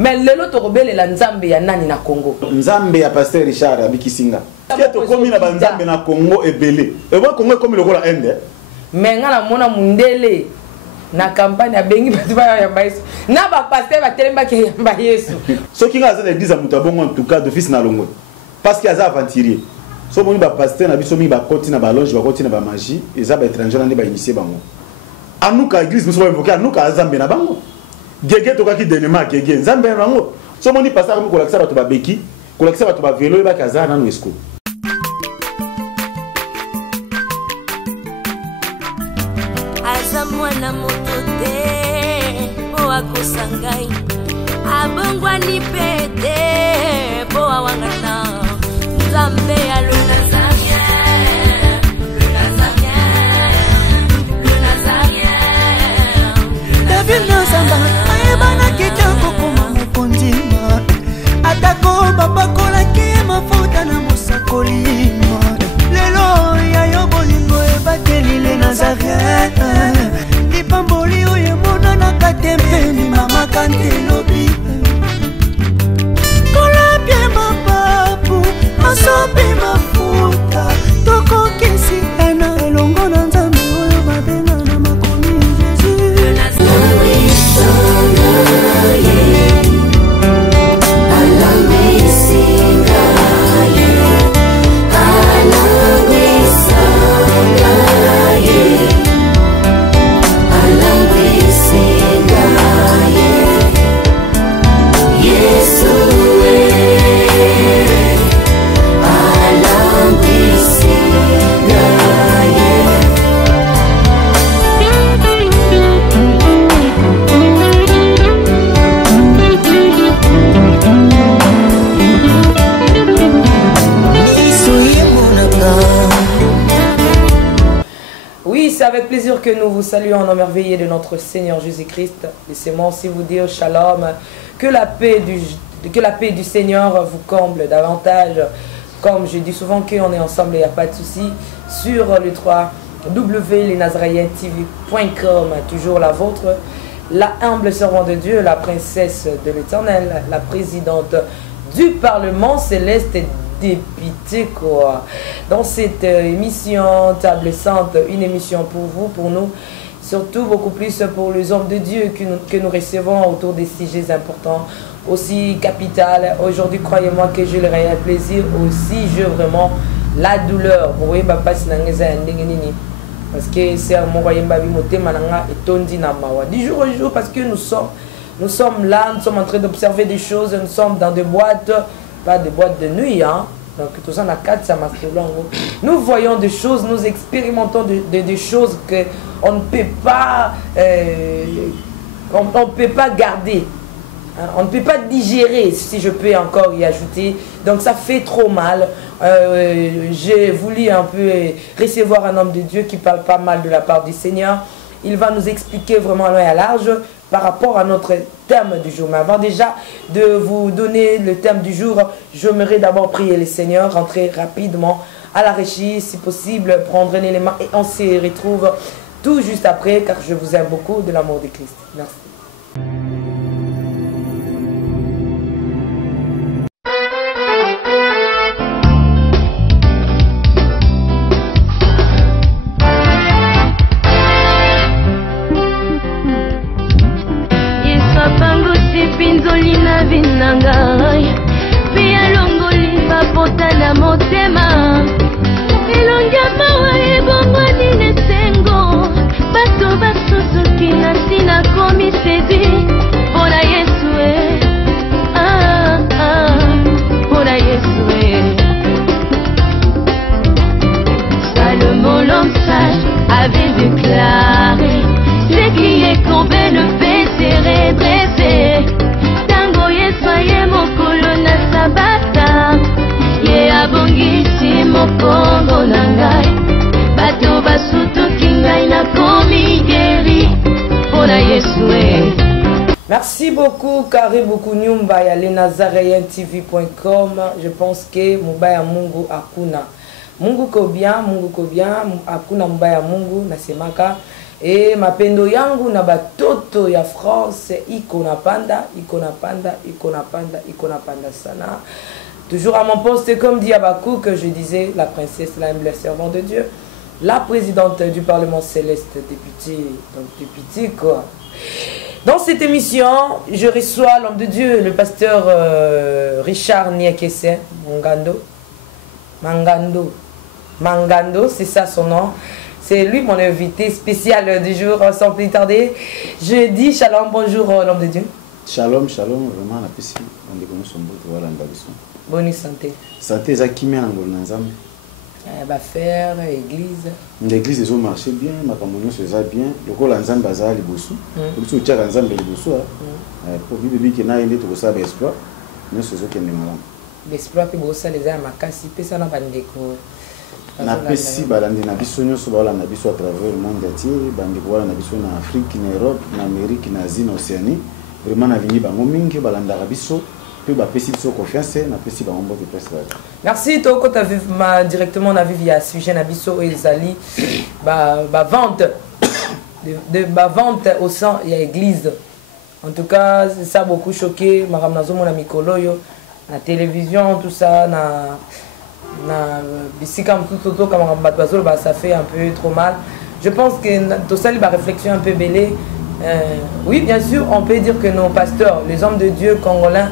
Mais lelo tokobele la nzambe ya nani na Congo. Nzambe ya pasteur Richard Abikisinga. Keto komi na banzambe na Congo ebele. Et moi Congo komi lokola ende. Mais ngana mona mundele na campagne ya bengi batuba ya Yesu. Na ba pasteur ba telemba ke ya Yesu. So kinga za l'église mutabongo en tout cas d'office na longo. Parce qu'il y a aventurier. So moni ba pasteur na biso mi ba koti na ba loge ba koti na ba magie, eza ba étranger na ba initier bango. Anuka église muso ba invoquer anuka nzambe na bango. Gege to kaki denema gege nzambe rango so moni passer ko kolakisa bato ba beki kolakisa bato ba vélo ba kaza na nuesco azamwa na motote o akosangai abongwa ni pete bo awangata nzambe ya atako bapakola ke mafuta na mosakolima lelo ya yo bolingo ebateli le Nazareth lipamboli oyo emonanaka te mpeni mama kantelobi kolapie mapapu masopi mafuta tokokisi ena elongo na nzambe oyo babenga na makomi avec plaisir que nous vous saluons en nom merveilleux de notre Seigneur Jésus-Christ. Laissez-moi aussi vous dire shalom, que la paix du Seigneur vous comble davantage. Comme je dis souvent qu'on est ensemble, il n'y a pas de souci. Sur le 3 www.lesnazarientv.com, toujours la vôtre, la humble servante de Dieu, la princesse de l'Éternel, la présidente du Parlement céleste et député quoi. Dans cette émission Table Sainte, une émission pour vous, pour nous, surtout beaucoup plus pour les hommes de Dieu que nous recevons autour des sujets importants, aussi capital. Aujourd'hui, croyez-moi que je le réel plaisir, aussi je vraiment la douleur. Vous voyez, papa, parce que c'est mon royaume mananga et tondi na mawa. Du jour au jour, parce que nous sommes là, nous sommes en train d'observer des choses, nous sommes dans des boîtes, pas des boîtes de nuit, hein. Donc tout ça, nous voyons des choses, nous expérimentons des choses qu'on ne peut pas, on peut pas garder, hein, on ne peut pas digérer, si je peux encore y ajouter. Donc ça fait trop mal. J'ai voulu un peu recevoir un homme de Dieu qui parle pas mal de la part du Seigneur. Il va nous expliquer vraiment loin et à large par rapport à notre thème du jour. Mais avant déjà de vous donner le thème du jour, j'aimerais d'abord prier le Seigneur, rentrer rapidement à la régie, si possible, prendre un élément et on se retrouve tout juste après, car je vous aime beaucoup de l'amour de Christ. Merci. Merci beaucoup, Karibuku Nyumba ya lesnazarientv.com. Je pense que Mubaya Mungu Akuna. Mungu ko bien, akuna Mubaya Mungu nasemaka. Et mapendo yangu na batoto ya France iko na panda sana. Toujours à mon poste, comme dit Abakou, que je disais, la princesse, la humble servante de Dieu, la présidente du Parlement céleste, députée quoi. Dans cette émission, je reçois l'homme de Dieu, le pasteur Richard Niakese Mangando, c'est ça son nom. C'est lui mon invité spécial du jour, sans plus tarder. Je dis shalom, bonjour l'homme de Dieu. Shalom, vraiment la paix. On est connu son beau, voilà l'ambition. Bonne santé. Santé, ça qui m'a engolanzam. Va faire église. L'église ils ont marché bien, ma communion se faisait bien. Le col ensemble bazar les bossous. Pour tout tchak ensemble les bossous. Pour vivre qui n'a il tout ça d'espoir. Nous ce qui est malin. L'espoir que bossa les a makasi, pesa na bandeko. Na pesi balandi na biso nyonso bala na biso à travers le monde entier, bandeko bala na biso na Afrique, na Europe, na Amérique, na Asie, na Océanie. Vraiment na vini bango mingi balanda biso. Merci Toko, tu as vu directement, on a vu via sujet Nabiso et Zali, vente au sang et à l'église. En tout cas, c'est ça beaucoup choqué. Maram Nazo mon ami Koloyo, la télévision, tout ça, ça fait un peu trop mal. Je pense que tout ça, la réflexion un peu bêlée. Oui, bien sûr, on peut dire que nos pasteurs, les hommes de Dieu congolais,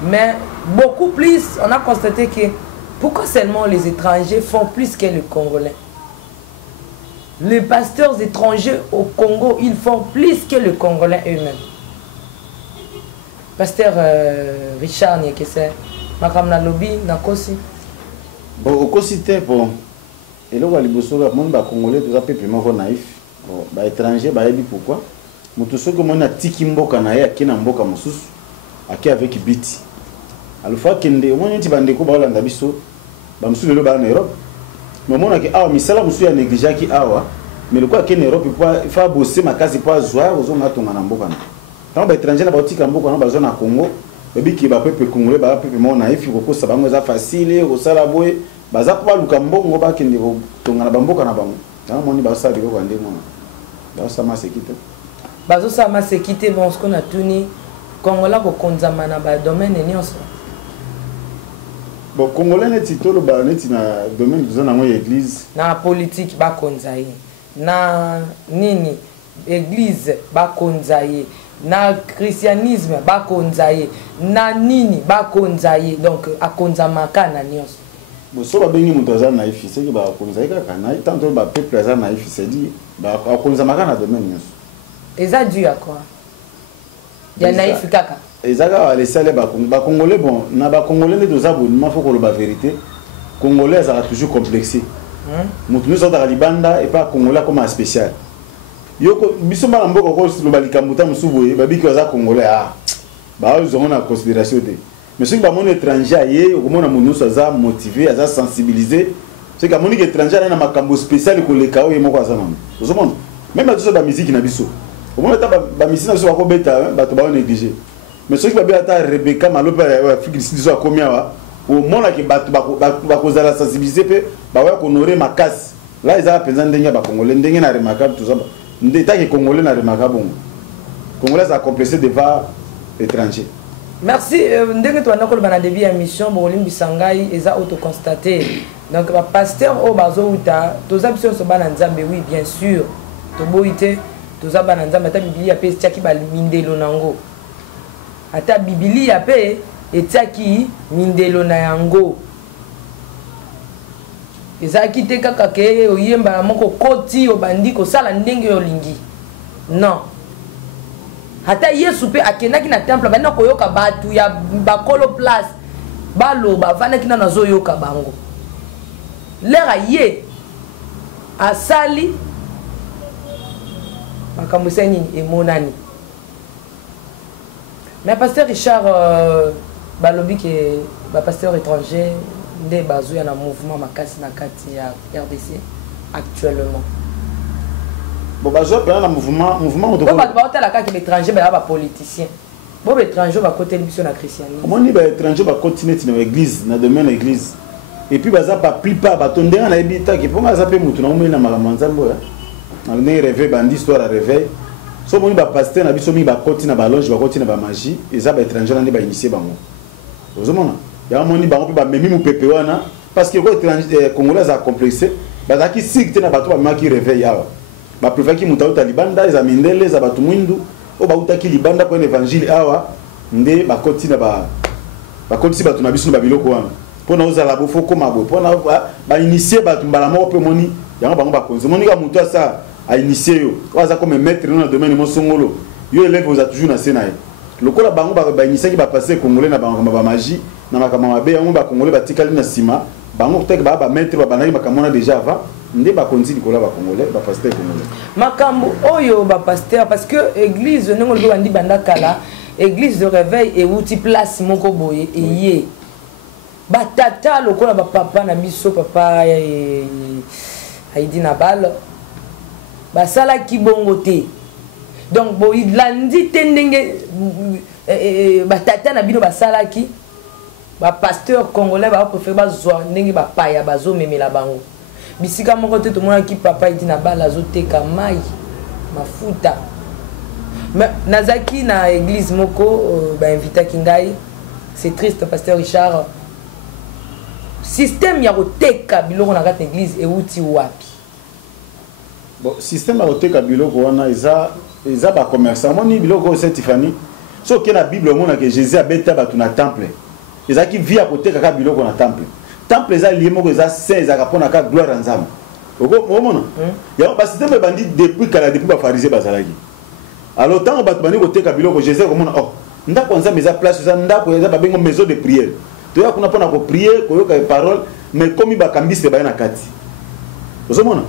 mais beaucoup plus, on a constaté que pourquoi seulement les étrangers font plus que les Congolais? Les pasteurs étrangers au Congo, ils font plus que les Congolais eux-mêmes. Pasteur Richard Niakese, Makam na lobby, na kosi. Bon, au kosi te bon. Et là, on va les bosser, le monde congolais, tout ça, peuple naïf. Bon, étranger, pourquoi? Mutuso que mon atiki mboka na ya kina mboka mususu aki avec biti. Alfa kende omoni ti bandeko ba landa biso ba mususu lelo ba na Europe. Mais mona ke awa misala mususu ya négligé ki awa mais le quoi que en Europe il faut bosser makasi pour zoa ozo matonga na mboka na. Tant ba étranger na ba tika mboka na ba zona Congo, bebi ki ba peuple congolais ba peuple mona ifi ko kosa bango za facile ko sala boye baza pa luka mbongo ba kende ko tonga na mboka na bango. Tant moni ba sa biko kwande mona. Ba sa masekite. Bazo ça m'a séquité bon ce qu'on a tourné Congolais ko konzama na ba domaine nyonso. Bon Congolais net titolo ba net na domaine de zona moya église. Na politique ba konzaye. Na nini église ba konzaye. Na christianisme ba konzaye. Na nini ba konzaye donc a konzama kana nyonso. Bon so ba bengi mutoza naïf c'est que ba konzaye ka na tant ba peuple za naïf c'est dit ba konzama kana domaine nyonso. Et ça dû à quoi? Il y a naïf kaka. Et ça va laisser les Congolais bon, na ba Congolais les deux abonnements faut que le vérité. Congolais ça a toujours complexé. Mutu nous sommes dans Libanda et pas Congolais comme un spécial. Yoko bisoma na mboko ko le balikambuta musuboye babi ko za Congolais ah. Ba ils ont en considération de. Mais ceux qui ba mon étranger aye au moins na munu ça motivé, ça sensibiliser. C'est que mon étranger na makambo spécial ko le kao et moko za non. Vous monde même à tout ça musique na biso. Au moins la musique na biso ko beta ba to ba négliger. Mais ceux qui va bien à Rebecca Malope Afrique du Sud soit combien wa au monde là qui ba cause la sensibiliser pe ba wa honorer ma casse. Là ils a pesant ndenge ba congolais ndenge na remarquable tout ça. Ndeta que congolais na remarquable. Congolais a complexé devant étranger. Merci ndenge to anako bana début émission Bolim Bisangai eza auto constaté. Donc ba pasteur o bazo uta to za biso so bana nzambe oui bien sûr. To boité to za bana nzambe ta biblia pe tiaki ba mindelo nango. Ata Biblia pe etiaki mindelo na yango. Ezaki te kaka ke oyemba na moko koti obandi ko sala ndenge olingi. Non. Ata Yesu pe akendaki na temple bana koyoka batu ya bakolo place baloba vanaki na nazoyoka bango. Lera ye asali makambo seni emonani. Mais pasteur Richard balobi que pasteur étranger ndé bazo ya na mouvement makasi na kati ya RDC actuellement. Bon bazo pe na mouvement de ba ba la kaki l'étranger ba ba politicien. Bon étranger ba côté biso na christianisme. Comment ni ba étranger ba continuer na église na domaine église. et puis baza pas plupart batondera na ebita ki ponga za pe mutu na omeli na makambo nzambo ya na ne réveil bandi histoire à réveil so moni ba pasteur na biso mi ba koti na ba longe ba koti na ba magie eza ba étranger na ba initier bango ozomona ya moni bango pe ba memi mu pepe wana parce que ko étranger congolais a complexé baza ki sikte na bato ba maki réveil awa ba préfère ki muta uta libanda eza mindele za batu mwindu o ba uta ki libanda pour l'évangile awa nde ba koti na ba koti batu na biso na biloko wana pona ozala bofo koma bo pona ba initier batu mbala moko pe moni yango bango ba konzo moni ka mutu asa a initier yo waza comme maître dans le domaine mo songolo yo élève oza toujours na senaye lokola bango ba initier ki ba passer congolais na bango ba magie na makama mabe yango ba congolais ba tikali na sima bango peut-être ba maître ba banaki makamona déjà avant nde ba konzi likola ba congolais ba pasteur congolais makambo oyo ba pasteur parce que église ndongo lo bandi banda kala église de réveil et outil place moko boye eye batata lokola ba papa na biso papa Haïdi Nabal basala ki bongo te donc bo ilandi tendenge batata na bino basala ki ba pasteur congolais ba préférer ba zo ndenge ba paya bazo memela bango bisika moko te to mona ki papa Haïdi Nabal azoteka mai mafuta mais nazaki na église moko ba invité kingai c'est triste pasteur Richard système ya koteka biloko na kati église et outi wapi bon système ya koteka biloko wana eza ba commerçant moni biloko c'est Tiffany so ke na bible mona que Jésus abeta batu na temple eza ki via koteka ka biloko na temple eza lié moko eza saint eza kapona ka gloire nzambe omona ya ba système bandi depuis kala depuis ba pharisé bazalaki alors tant batu bandi koteka biloko Jésus komona oh ndako nzambe eza place eza ndako eza ba bengo maison de prière to ya kuna pona ko prier ko yoka parole mais comme ba kambise ba na kati ozomona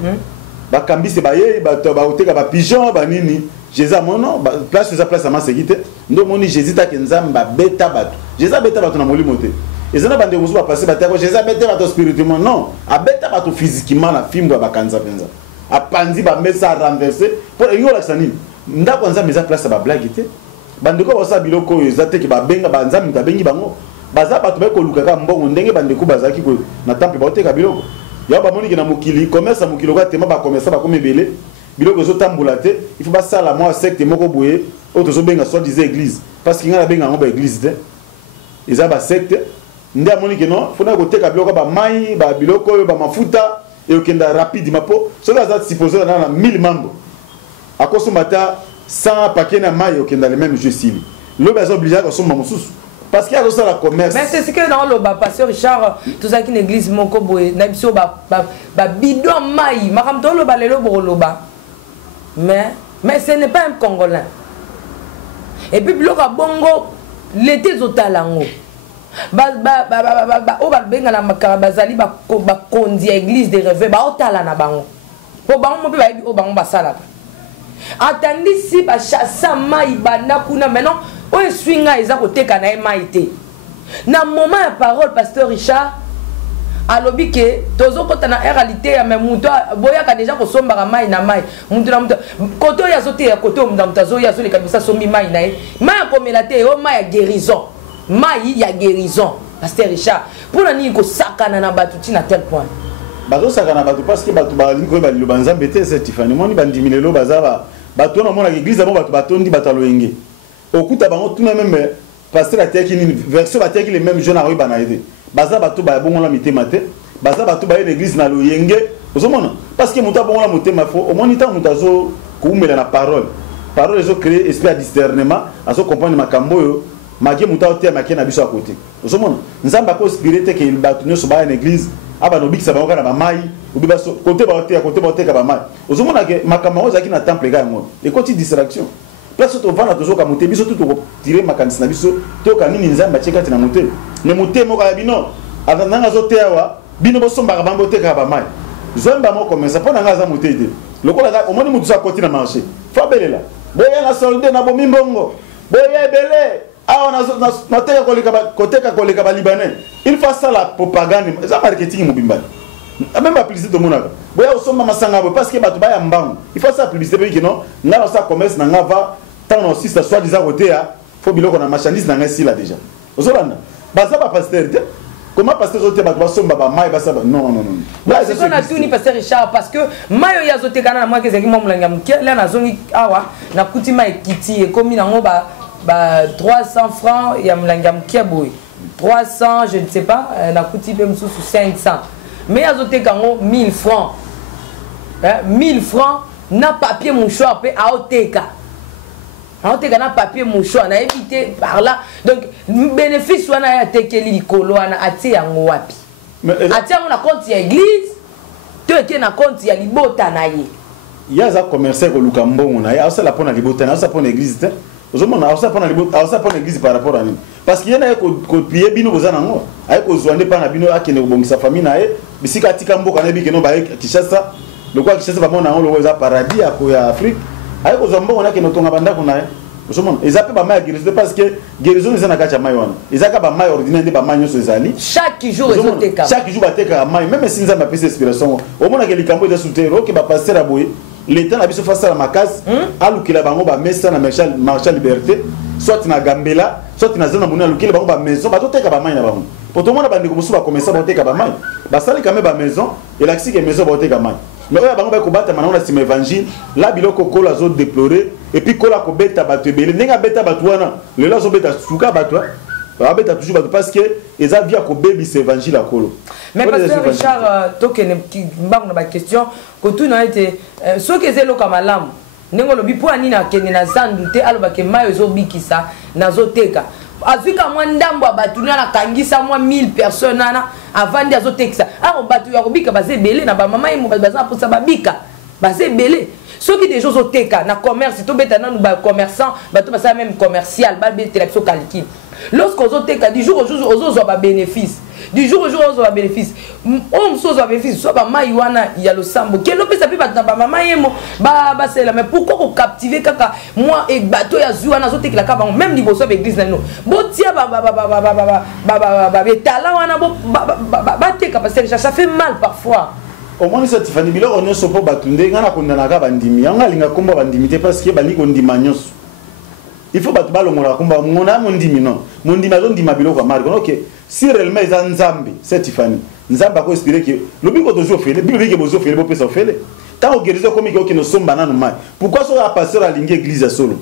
ba kambise ba ye ba to ba oteka ba pigeon ba nini Jésus mono place eza place ama sécurité ndo moni Jésus ta kenzamba ba beta batu Jésus beta batu na molimo te ezana bande musu ba passer ba ta ko Jésus beta batu spirituellement non a beta batu physiquement na fimbo ba kanza penza a pandi ba mesa renverser pour yola sanini ndako nzambe eza place ba blague te bandeko basa biloko ezate ki ba benga ba nzambe ta bengi bango baza bato ba ko lukaka mbongo ndenge bandeko bazaki ko na temple ba oteka biloko ya ba moni ke na mokili commerce mokili ko tema ba commerce ba komebele biloko zo tambola te il faut ba sala moi secte moko boye auto zo benga soit disait église parce qu'il y a benga ngo ba église te eza ba secte ndia moni ke non faut na ko teka biloko ba mai ba biloko ba mafuta et okenda rapide mapo so la za supposé na 1000 membres akoso mata 100 paquets na mai okenda le même jeu sili le bazo obligé à consommer mususu parce qu'il y a aussi la commerce. Mais c'est ce que dans le pasteur Richard, tout ça qui l'église moko boye, na biso ba bidon mai, makam to lo ba lelo boroloba. Mais ce n'est pas un Congolais. Et puis bloka bongo l'été zotalango. O ba benga na makara bazali ba kondi église de rêve ba otala na bango. Po bango mo pe ba o bango basala. Atandi si ba chassa mai bana kuna maintenant o swinga eza koteka na maité. Na moment ya parole pasteur Richard alobi ke tozo kota na réalité ya même muto boya ka déjà ko somba mai na mai muto na muto koto ya zote ya koto muto zo ya zo le kabisa sombi mai na mai ko melate o mai ya guérison mai ya guérison pasteur Richard pour na ni ko sakana na batuti na tel point bazo sakana batu parce que batu ba lingo ba libanza mbete Stéphane moni bandimilelo bazaba batu na mona église abo batu batondi bataloyenge okuta bango tout même pasteur ateki ni version ateki les mêmes jeunes a bana aider baza batu ba bongo la mitema te baza batu ba l'église na loyenge ozomona parce que muta bongo la motema fo au moni temps mutazo kuumela na parole zo créer esprit de discernement azo comprendre makambo yo maki muta ote maki na biso à côté ozomona nzamba ko spirite ke batu nyoso ba na église aba no bikisa bango na ba mai ubiba côté ba ote ka ba mai ozomona ke makambo zaki na temple ga ngo et côté distraction place to vana tozo ka monter biso tout tirer makanisi na biso to ka nini nzamba cheka tina monter ne monter mo ka bino azanga zo tewa bino bo somba ka bango te ka ba mai zomba mo commencer pona nga za monter te lokola za omoni mutu sa côté na marché fa belela boya na solde na bo mimbongo boya belé ah na teka koleka ba libanais il faut ça la propagande ça marketing mo bimbali même la publicité de monaka boya osomba masanga bo parce que batu ba ya mbangu il faut ça publicité parce que non ngala ça commerce na ngava tant aussi ça soit disant côté ya faut biloko na marchandise na ngasi là déjà ozolanda baza ba pasteur te comment pasteur zote ba somba ba mai ba ça non. Là c'est qu'on a tout ni pasteur Richard parce que mayo ya zote kana na moi que c'est moi mulanga mke là na zongi awa na kutima ekiti e komi nango ba 300 francs ya mulanga mke boy 300 je ne sais pas na kutima msou 500 mais ya zote kango 1000 francs 1000 francs na papier mouchoir pe aoteka na papier mouchoir na évité par là donc bénéfice wana ya tekeli likolo wana atie yango wapi atie yango na compte ya église to eke na compte ya libota na ye ya za commerçant ko luka mbongo na ye asala pona libota na asala pona église te ozomona asala pona libota asala pona église par rapport à nini parce que yena ko plier bino bozana ngo ay ko zwande pa na bino akene kobongisa famille na ye bisika tika mboka na bikeno ba Kinshasa le quoi Kinshasa ba mona ngo lo za paradis ya Afrique ay ko zombo on a ke notonga banda kuna ye osomona ezape ba mai guérison parce que guérison ezana kacha mai wana ezaka ba mai ordinaire de ba mai nyoso ezali chaque jour ezoteka chaque jour bateka mai même si nzamba pesa inspiration omona ke likambo eza soutero ke ba pasteur aboye l'état na biso face à la makasi alukila bango ba mesa na marché liberté soit na Gambela soit na zona mona alukila bango ba maison batoteka ba mai na bango potomona bandi ko musu ba commencer ba teka ba mai ba sali quand même ba maison et la que maison ba teka mai mais oya bango ba ko bata manana sim évangile la biloko kola zo déplorer et puis kola ko beta batu belé nenga beta batu wana le la zo beta suka batu ba beta toujours batu parce que eza via ko bébi ce évangile à kolo. Mais pasteur Richard tokene mbang na ba question ko tout na été so ke zelo kamalam nengo lobi po ani na kene na zandu te aloba ke mayo zo bikisa na zo teka azwika mwa ndambo abatu na kangisa mwa 1000 personnes nana avandi azotekisa a batu ya kobika baze belé na ba mama yimo baza posa babika baze belé ceux qui des choses au teka na commerce to beta na ba commerçant bato ba ça même commercial ba beta l'action calcul lorsqu'on zo teka du jour au jour ozo ba bénéfice du jour au jour ozo ba bénéfice on so zo bénéfice so ba mai wana ya lo sambo kelo pesa pe ba mama yemo ba c'est là mais pourquoi ko captiver kaka moi et bateau ya zuana zo tekela ka bango même liboso ba église na no botia ba betala wana ba teka parce que ça fait mal parfois. Au moins cette famille bilo on so po batunde ngana kondana ka bandimi yanga linga komba bandimi te parce que bali kondima nyos il faut battre balo ngora komba ngona mondimi non mondimi azo ndima bilo kwa mari OK si réellement ils en nzambe cette famille nzamba ko inspirer que le biko tozo fele biko biko bozo fele bo pesa fele tant au guérison comme que no somba na no mai pourquoi so a pasteur à lingue église solo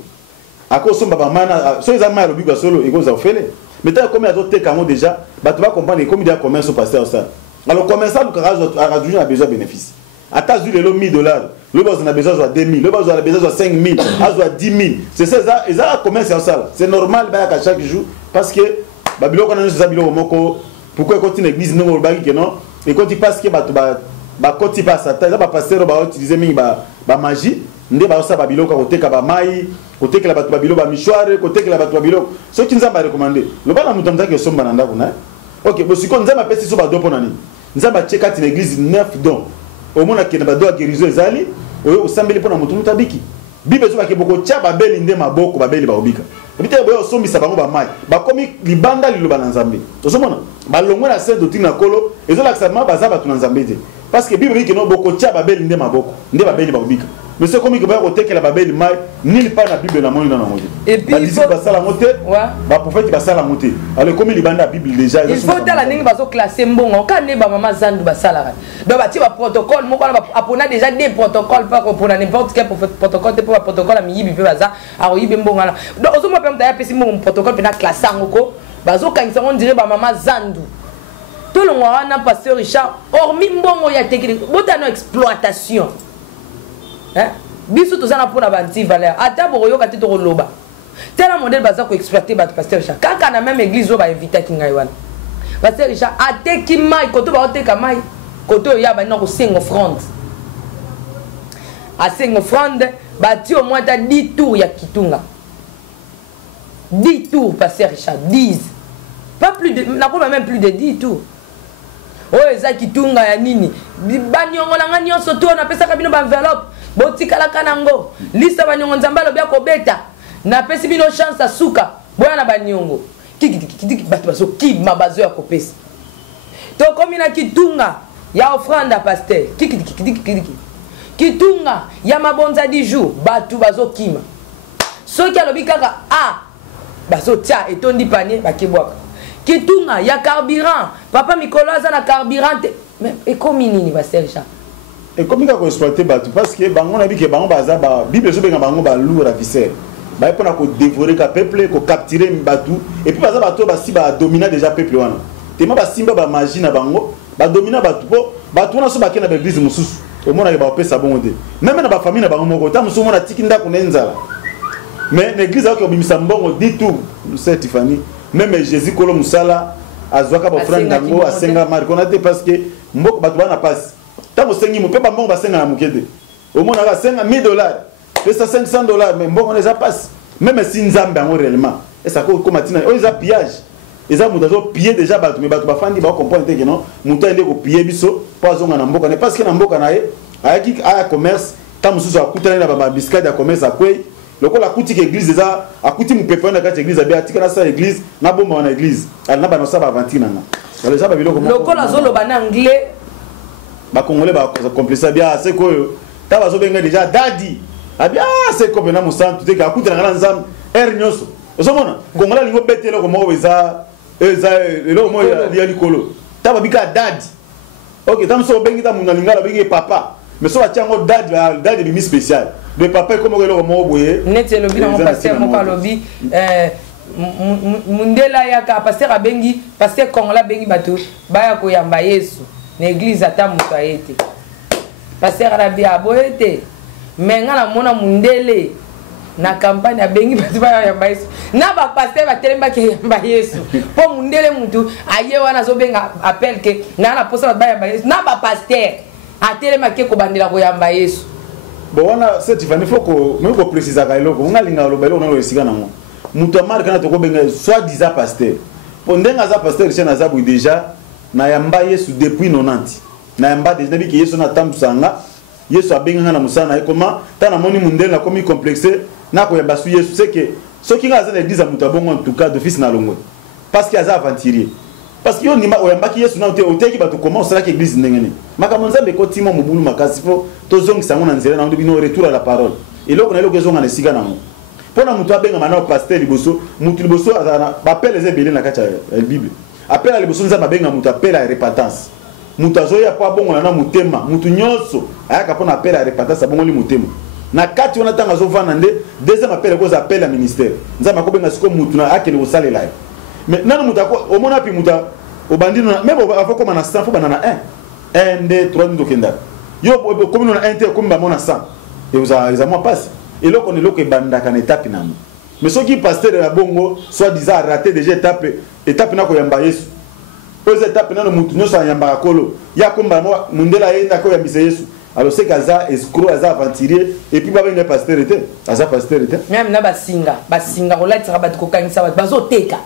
ako somba ba mana so ils en mai le biko solo et ko za fele mais tant comme azo te kamo déjà battu va comprendre comme il y a commerce au pasteur ça. Alors, le commerçant a toujours besoin de bénéfices. À ta vu les $1000, le boss a besoin de 2000, le boss a besoin de 5000, a besoin de 10 000. C'est ça, ils ont un commerce en salle. C'est normal à chaque jour parce que Babylone, quand on a Babylone, pourquoi quand une église non que non et quand il passe que quand il passe à ta, il va passer à utiliser la magie. Nde ba osa Babylone ko teka ba mai ko teka la batu Babylone ba mishware ko teka la batu Babylone ce qui nous a recommandé le bana mutamza ke somba nanda kuna OK bo siko nzamba pesi so ba dopo nani nzamba cheka ti l'église 9 dons au mona ke na ba do guérison ezali oyo osambeli pona mutu mutabiki bibe zo ba ke boko cha ba beli nde maboko ba beli ba obika bite boyo sombisa bango ba mai ba komi libanda liloba na nzambe tosomona ba longwe na saint doctrine na kolo ezola ksama baza batu na nzambe te parce que bibe biki no boko cha ba beli nde maboko nde ba beli ba obika. Mais c'est comme il va côté la babel mai ni pas la bible na moni na moté et puis il faut passer la moté ba prophète passer la moté alors comme il banda bible déjà il faut ta la ningi bazo classer mbongo quand ne ba mama zandu ba sala donc ba ti ba protocole moko na apona déjà des protocoles pas pour n'importe quel protocole te pour protocole mi yibi pe baza a yibi mbongo na donc ozo mo pe mta ya pesi mbongo protocole pe na classer ngoko bazo kanisa on dirait ba mama zandu tout le monde na pasteur Richard hormis mbongo ya technique botano exploitation. Biso tozana pona banti valeur ata boyoka te to loba tela modèle baza ko exploiter bat pasteur Richard kaka na même église o ba inviter kinga wana pasteur Richard ateki mai koto ba oteka mai koto ya ba na ko sengo offrande a sengo offrande bati au moins ta 10 tours ya kitunga 10 tours pasteur Richard 10 pas plus de na ko même plus de 10 tours. Oh eza kitunga ya nini banyongola nga nyonso to na pesa kabino ba enveloppe botikala kanango lista banyongo nzambalo bya kobeta na pesi bino chance asuka boya na banyongo kiki batu baso kib mabazo ya kopesa to komi na kitunga ya offrande à pasteur kiki kitunga ya mabonza du jour batu bazo kima soki alobi kaka baso tia etondi panier bakebwaka Kitunga, il y a carburant. Papa Mikolo a na carburant. Mais et comme nini va Serge? Et comme il a exploité Batu parce que bango na bi que bango baza ba Bible so benga bango ba lourd ravisseur. Ba pona ko dévorer ka peuple, ko capturer Batu et puis baza bato ba si ba dominer déjà peuple wana. Tema ba simba ba magie na bango, ba dominer Batu po, Batu na so ba kena ba église mususu. Au moins ba pesa bongo de. Même na ba famille na bango moko, ta mususu na tikinda ko nenzala. Mais l'église a ko bimisa mbongo dit tout, c'est Tiffany. Même Jésus kolo musala azwaka ba frère ndango asenga mari konate parce que mboko bato bana passe. Tant sengi mo pepa mbongo basenga na mukede. Au moins na senga $1000. Pesa $500 mais mbongo les a passe. Même si nzambe en réellement. Et ça comme matina, ils a pillage. Ils a mudazo piller déjà bato mais bato ba fandi ba comprendre que non, muta ende ko piller biso pas zonga na mboka ne parce que na mboka na ye ayaki aya commerce tant mususu akutana na ba biscuit ya commerce akwei. Loko la kuti église déjà akuti mu pepe na kati église abia tika na sa église na bomba na église na ba no sa ba aventure na. Les gens ba biloko loko la zolo ba na anglais ba congolais ba complice bien c'est quoi ta ba zo benga déjà daddy abia c'est comme na musantu te ka akuti na nzam nyoso ozomona congolais lingo betelo ko mo eza elo mo ya likolo ta ba bika daddy OK tam so bengi ta muna lingala bengi papa mais so ba tiango daddy bimi spécial de papa comme le mo boye net lobi na mon pasteur mo lobi mundela ya ka pasteur abengi pasteur kongola bengi bato baya ko yamba Yesu na église ata muto ayete pasteur arabi aboyete menga na mona mundele na campagne abengi bato baya yamba Yesu na ba pasteur batelemba ke yamba Yesu po mundele mutu aye wana zo benga appel ke na posa baya yamba Yesu na ba pasteur atelema ke ko bandela ko yamba Yesu. Bon, c'est il faut que préciser que on a l'ingalo belo on a le sigana mo. Mutamar kana to ko benga soit disant pasteur. Pondenga za pasteur chez nazabu déjà na yamba Yesu depuis 90. Na yamba déjà bi que Yesu na tambusanga. Yesu abenga na musana e comment ta na moni mundele na komi complexé na ko yamba su Yesu c'est que ce qui nga za l'église mutabongo en tout cas d'office na longo. Parce qu'il y a aventurier. Parce que yo ni ma oyamba ki Yesu na oteki bato comment sera que église ndengene. Makamonza be ko timo mubulu makasi fo tozongi sango na nzela na ndo bino retour à la parole. Et là on a l'occasion na siga na mo. Pona mutu abenga mana pasteur liboso, mutu liboso azana appel les ebele na kati ya Bible. Appel à liboso nza mabenga mutu appel à repentance. Mutu azoya po bongo na mutema, mutu nyonso ayaka pona appel à repentance bongo li mutema. Na kati on atanga zo vana nde deuxième appel ko appel à ministère. Nza makobenga siko mutu na akele osale live. Mais nanu mutu ko omona pi mutu obandino même avant comme na 100 faut banana 1 2 3 ndokenda. Yo comme on a inter comme ba mona 100 et vous a moi passe et là on est là que banda kan étape na mais ceux qui pasteur de la bongo soit disant raté déjà étape na ko yamba Yesu aux étapes na no mutu nyo sa yamba kolo ya komba mundela yenda ko yambisa Yesu alors c'est kaza escroc aza aventurier et puis ba benga pasteur était aza pasteur était même na basinga kolatira bat ko kanisa bat bazoteka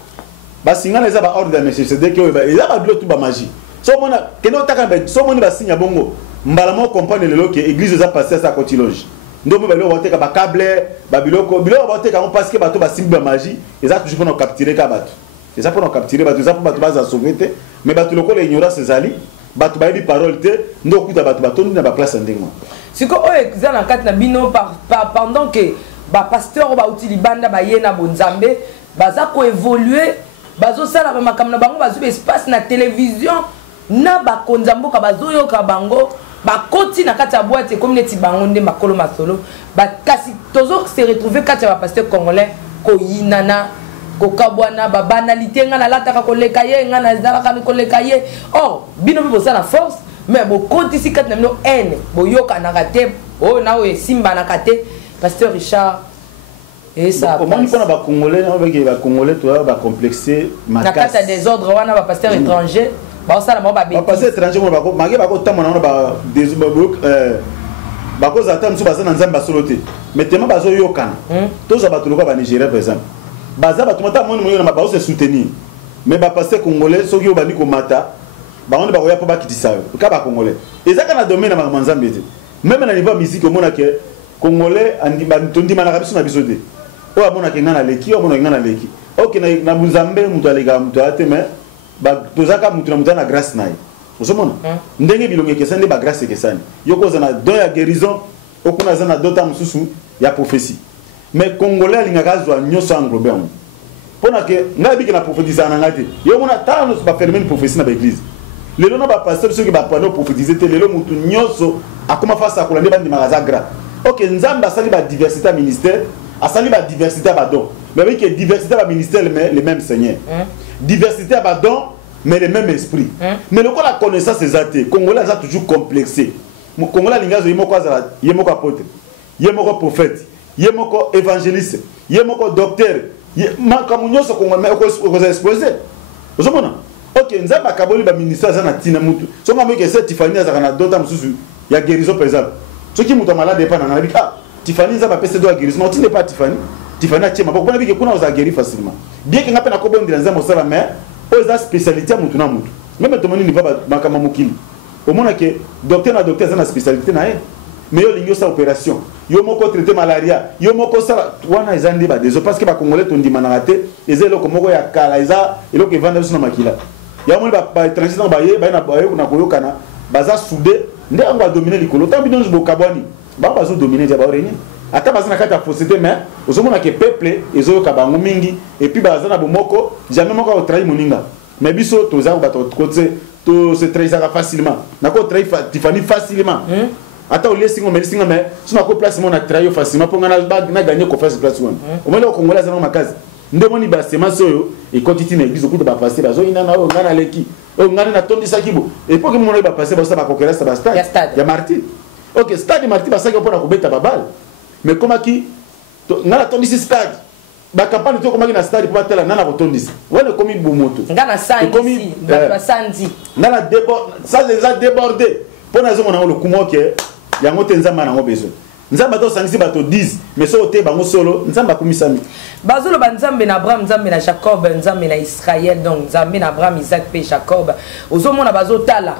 basinga na za ba ordre de monsieur c'est dès que il a ba blotu ba magie so mona keno taka so mona basinya bongo mbala mo comprendre le que église za passer ça cotiloge ndombe ba lo bateka ba câble ba biloko bateka on parce que bato ba simba magie ils a toujours pour nous capturer ka bato ils a pour nous capturer bato ils a pour bato ba za sauver mais bato loko le ignorance ezali bato ba bi parole te ndo kuta bato na ba place ndingo siko o exam na kat na bino pendant que ba pasteur ba utili banda ba yena bonzambe baza ko évoluer bazo sala ba makamna bango bazo espace na télévision na ba konzamboka bazo yoka bango ba koti na kati ya boîte comme neti bango nde makolo masolo ba kasi tozo se retrouver kati ya ba pasteur congolais ko yinana ko kabwana ba banalité nga na lataka ko lekaye nga na zalaka ko lekaye oh bino bibo ça na force mais bo koti si kati na bino haine bo yoka na kate oh na o simba na kate pasteur Richard et ça comment on a ba congolais ba congolais toi ba complexé na kati ya désordre wana ba pasteur étranger ba ça na ba ba pasteur étranger ba ko magi ba ko tamona ba des ba ko za tam su ba na nzamba solote mais tema ba zo yokana to za ba tuluka ba Nigeria par exemple baza ba tumata moni moyo na ba se soutenir mais ba pasteur congolais soki o bani ko mata ba on ba ko ya pa ba kitisa ka ba congolais ezaka na domaine na manzambe te même na niveau musique o mona ke congolais andi ba tondi mana kabiso na biso te o abona ke ngana leki o mona ngana leki OK na bunzambe mutu alega mutu ate mais ba tozaka mutu na mutu na grâce nayi osomona ndenge bilonge kesande ba grâce kesani yoko za na don ya guérison okuna za na dota mususu ya prophétie mais congolais lingaka zwa nyoso englobé Pendant que n'a dit que na prophétiser en angate. Yo mona ta no pas fermer une prophétie dans l'église. Les gens ba pasteur ceux qui ba prendre prophétiser te les gens mutu nyoso a comment faire ça kolande bandi magazagra. OK, nzamba sali ba diversité à ministère, a sali ba diversité à don. Mais oui que diversité à ministère les mêmes seigneurs. Diversité à don mais les mêmes esprits. Mais le quoi la connaissance des athées, Congolais a toujours complexé. Congolais lingazo yemoko azala, yemoko apôtre, yemoko prophète, yemoko évangéliste, yemoko docteur. Makamunyoso Congolais ko exposé. Vous comprenez? OK, nzamba kaboli ba ministère za na tina mutu. So ngamo ke cette Tiffany azaka na dota mususu ya guérison par exemple. Ce qui mutu malade pas na nabi ah Tiffany nzamba pese do guérison. Non, tu n'es pas Tiffany. Tiffany a chema. Pourquoi nabi ke kuna oza guérir facilement. Bien que ngapa na kobo ndira nzamba osala mais oza spécialité mutu na mutu. Même tomoni ni va makama mukili. Au moins que docteur na docteur za na spécialité na mais yo lingo sa opération. Yo moko traiter malaria, yo moko sala wana ezandi ba déso parce que ba congolais tondi manaraté ezelo ko moko ya kala eza eloko evanda biso na makila. Ya mo ba étranger na baye ba na baye na koyokana baza soudé nde on va dominer likolo tant bidon bo kabani ba bazo dominer ja ba oreni ata baza na kata fausseté mais ozomona que peuple ezoyoka bango mingi et puis baza na bomoko jamais moko o trahir moninga mais biso toza ba to côté to se trahir facilement na ko trahir Tiffany facilement. Attends, mais si on a place mon a trahi facilement pour na gagner confiance place one. Au moins le Congolais za na makazi. Ndemoni ba sema soyo et continue na église okuta ba passer bazo ina na ngana leki. O ngana na tondi sakibo. Et pour que mon ba passer ba ça ba kokera ça ba stade. Ya Martin. OK, stade Martin ba ça ko na kubeta babal. Mais comment qui ngana tondi stade. Ba campagne to comment na stade pour batela nana botondi. Wale komi bomoto. Ngana sandi. Ba sandi. Ngana débord ça les a débordé. Pour na zo mona le kumo ke yango te nzamba na ngo besoin nzamba to sangisi bato 10 mais so te bango solo nzamba kumisami bazolo ba nzambe na Abraham nzambe na Jacob nzambe na Israël donc nzambe na Abraham Isaac pe Jacob ozomona bazotala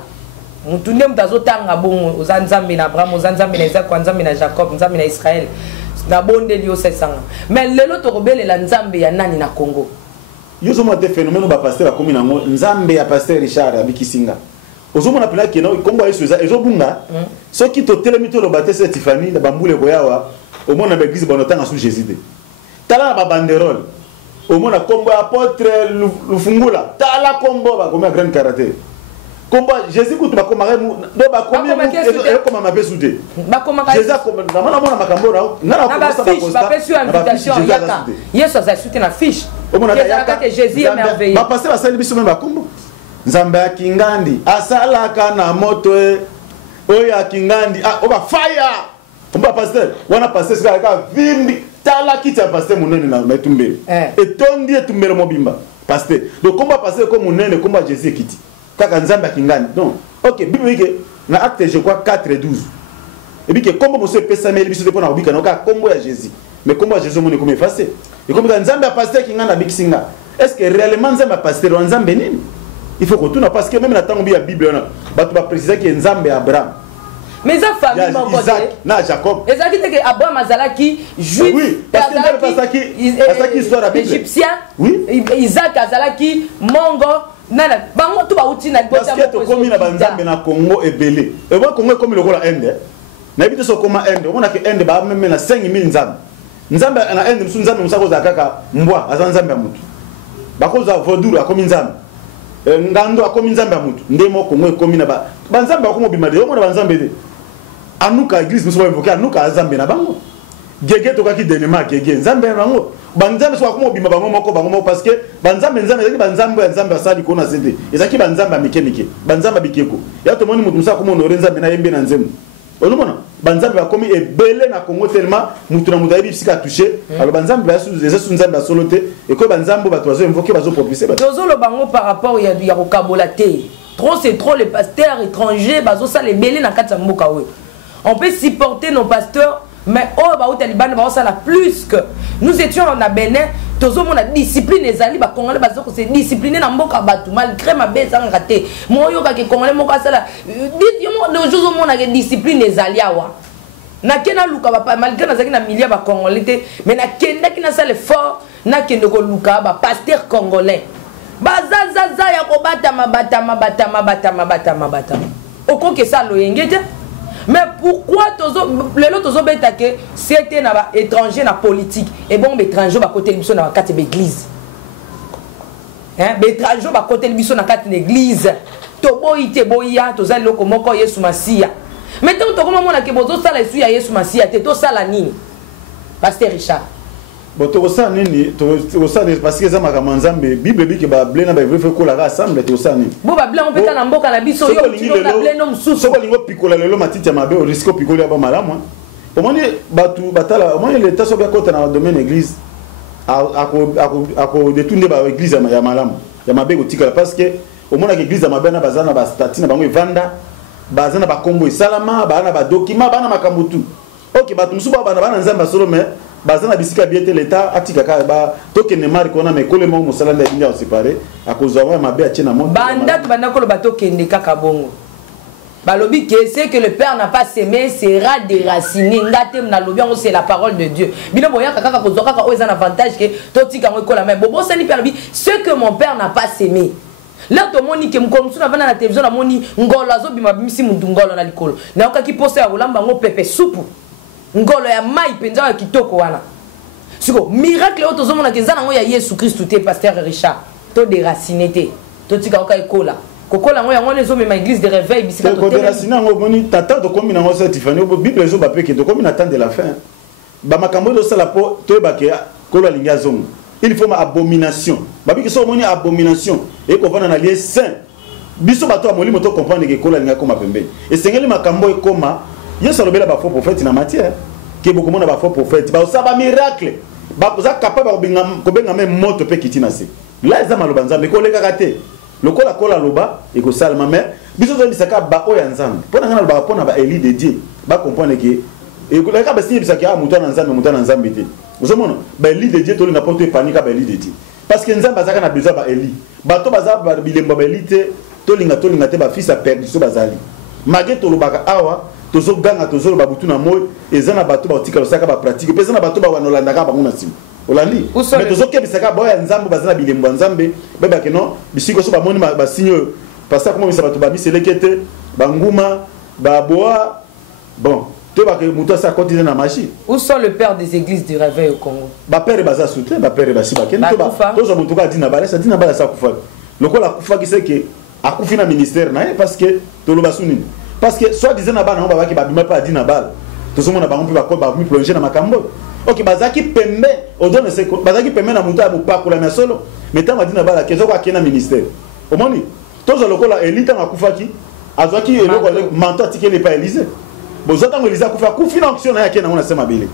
mutunde mutazotanga bongo oza nzambe na Abraham oza nzambe na Isaac nzambe na Jacob nzambe na Israël na bonde lio sesanga mais lelo to robelela nzambe ya nani na Congo yozo mo te phénomène ba pasteur ba komi nango nzambe ya pasteur Richard abikisinga ozomona pela ke no Congo yesu eza ezobunga soki to telemito lo batese Tiffany na bambule koyawa omona ba église bonotanga sous Jésus de tala ba banderole omona kombo apôtre Lufungula tala kombo ba comme grand karaté kombo Jésus kutu ba komare mu do ba komi comme ma besude ba komaka Jésus comme na mona makambo na ba fiche ba pesu invitation yaka yesu za soute na fiche omona yaka que Jésus est merveilleux ba passer ba sali biso même ba kombo nzambe ya kingandi asalaka na moto oya kingandi oba fire omba pasteur wana pasteur sika vimbi tala kita pasteur munene na metumbele etondi etumbele mobimba pasteur donc komba pasteur comme munene komba Jésus kiti kaka nzambe ya kingandi non OK bible que na acte je crois 4:12 et puis que kombo monsieur pesa meli biso depona obika na ka kombo ya Jésus mais kombo ya Jésus moni comme effacé et comme nzambe ya pasteur kinganda bikisinga est-ce que réellement nzambe ya pasteur nzambe nini il faut retourner parce que même la temps la Bible on va tu vas préciser que Nzambe Abraham mais ça famille mon côté na Jacob ezaki que Abraham azalaki juif oui parce que azalaki histoire Bible égyptien oui Isaac azalaki mongo nana bango tu ba uti na parce que to komi na banzambe na Congo ebele et moi Congo comme le rôle Inde na bito so koma Inde on a que Inde ba même na 5000 nzambe nzambe na Inde musu nzambe musako za kaka mbwa azanzambe mutu bakoza voduru akomi nzambe ngando akomi nzambe ya mutu ndemo Kongo ekomi na banzambe akomo bimade yo mona banzambe de anuka église muso évoquer anuka azambe na bango gege to kaki denema gege nzambe na bango banzambe so akomo bima bango moko parce que banzambe ezaki banzambe asali kona sende ezaki banzambe mikemike banzambe bikeko ya to moni mutu musa akomo honore nzambe na yembe na nzemu olumona banzambe bakomi ebele na Congo tellement mutu na mutu ayebi bisika toucher alors banzambe basu nzambe asolote et ko banzambe bato bazo invoquer bazo propulser bazo lo bango par rapport ya kokabolate trop c'est trop les pasteurs étrangers bazo ça les belé na kati ya mboka we on peut supporter nos pasteurs mais oh ba Taliban ba ça la plus que nous étions en Bénin tozo mona discipline ezali ba congolais bazo ko se discipliner na mboka batu malgré ma beza ngate moyo ka ke congolais moko sala dit yo mo jozo mona ke discipline ezali awa na kena luka ba malgré na zaki na milia ba congolais te mais na kenda kina sala fort na kende ko luka ba pasteur congolais bazazaza ya ko batama okoke ça lo yengete. Mais pourquoi les autres ont que c'était un étranger na politique et bon étranger à côté de na carte d'église hein bétranger ba côté biso na kati l'église to boyite boya to zali loko moko Yesu Masia mais tant to comment mona ke bozo sala Yesu ya Yesu Masia te to sala nini Pasteur Richard bon to ça nini to ça parce que ça makambo nzambe bible bi ke ba blena ba vefe ko la rassemble to ça nini bo ba blena on peta na mboka na biso yo kilo na blena mususu so ko lingo pikola lelo matiti ya mabe o risque pikola ba malamu au moins batu batala au moins l'état so bien côté dans le domaine église ako détourner ba église ya malamu ya mabe ko tikala parce que au moins l'église ya mabe na bazana ba statut na bango evanda bazana ba kombo salama bana ba document bana makambo tu OK batu musuba bana nzamba solo mais bazana bisika biete l'état atika ka ba tokene mari kona me kole mo musala nda binga séparé à cause wa mabe achena monde banda tu banda ko bato kende kaka bongo balobi que c'est que le père n'a pas semé sera déraciné ngate na lobi on c'est la parole de Dieu bino boya kaka ko zoka ka oza un avantage que totika ngo ko la même bobo sani perbi ce que mon père n'a pas semé là to moni ke mkonsu na bana na télévision na moni ngolo azobima bimisi mundungolo na likolo na okaki poste ya bolamba ngo pepe soupe ngolo ya mai penza ya kitoko wana siko miracle oto zomona ke nzana ngo ya Yesu Christ te Pasteur Richard to déraciné te to tika ka ekola kokola ngo yango lezo mema église de réveil bisika to te déraciné ngo moni tata to komi na ngo sa Tiffany bible zo ba peke to komi na temps de la fin ba makambo do sala po to ba ke ko la linga zongo il faut ma abomination babi ke so moni abomination et ko vana na lieu saint biso bato a molimo to comprendre ke ko la linga koma pembe et sengeli makambo e koma Yesu alobela ba faux prophète na matière ke beaucoup mona ba faux prophète ba osaba miracle ba za capable ko benga même moto pe kitina se là za maloba nzambe ko leka kate lokola kola loba et ko salma mais biso zo bisaka ba oya nzambe pona ngana ba pona ba eli de Dieu ba comprendre ke et ko leka ba sinye bisaka muto na nzambe te ozomona ba eli de Dieu to linga porte panique ba eli de Dieu parce que nzambe azaka na besoin ba eli bato baza ba bilemba ba eli te to linga te ba fils a perdu so bazali mage to lobaka awa tozo ganga tozo ba butu na moy ezana bato ba otika losaka ba pratique pesa na bato ba wanolanda ka bango na simu olandi mais tozo kebisaka boya nzambe bazana bilembo nzambe beba ke non bisiko so ba moni ba signe parce que comment bisa bato ba biselekete banguma ba boa bon to ba ke muto sa cotiser na machi où sont le père des églises du réveil au Congo ba père baza soutien ba père ba siba ken to ba tozo muto ka dina bala sa kufa lokola kufa ki c'est que akufi na ministère na parce que to lo basuni parce que soit disant na bana ba ki ba bima pa dina bala to so mona ba mpi ba ko ba mi plonger na makambo OK bazaki pembe odone se bazaki pembe na muto abupa ko la solo metant ma dina bala kezo kwa kena ministère omoni tozo lokola elita na kufaki azwaki eloko manto atikele pa Élysée bozota ngo Élysée kufa ku financier na yake na ona sema bile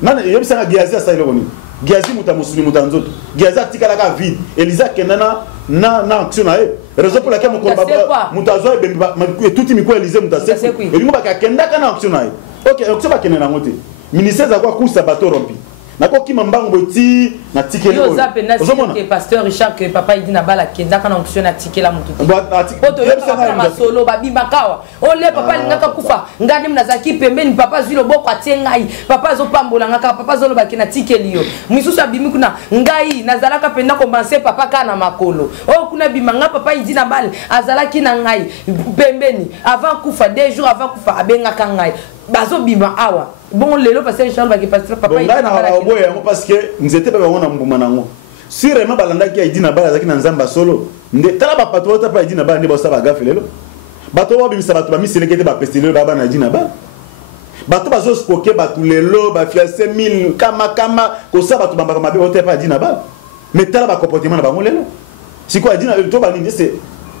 nana yebisa nga giazi asa ile koni giazi mutamусuli mutanzoto giazi atikala ka vide Élysée kenana na action na raison pour laquelle mon combat mutazo ebembi tuti miko Élysée mutaseku elingo bakakenda kana action na OK action bakena ngote ministère za kwa kusa bato rompi nako kima mbango boti na tikeli yo zape na que Pasteur Richard que papa il dit na bala kenda kana onction na tikela mutu poto yo papa masolo babimba kawa ole papa lingaka kufa ngani mnazaki pembeni papa zilo boko atengai papa zo pambola ngaka papa zo lobaki na tikeli yo misusu abimi kuna ngai nazalaka penda kombanse papa kana makolo o kuna bimanga papa il dit na bala azalaki na ngai pembeni avant kufa 2 jours avant kufa abengaka ngai bazo bima awa bon lelo Pasteur Richard ba ki pasteur papa il parce que nous étions pas on mbuma nango si vraiment balanda ki aidi na bala zaki na nzamba solo nde tala ba patrota pa aidi na bala ndeba sa ba gafe lelo bato ba bimisa bato ba miselekete ba pestelelo ba na aidi na bala bato bazo spoke bato lelo ba fiancé 1000 kama ko sa bato bamba mabe ote pa aidi na bala mais tala ba comportement na bango lelo siko aidi na to ba nini c'est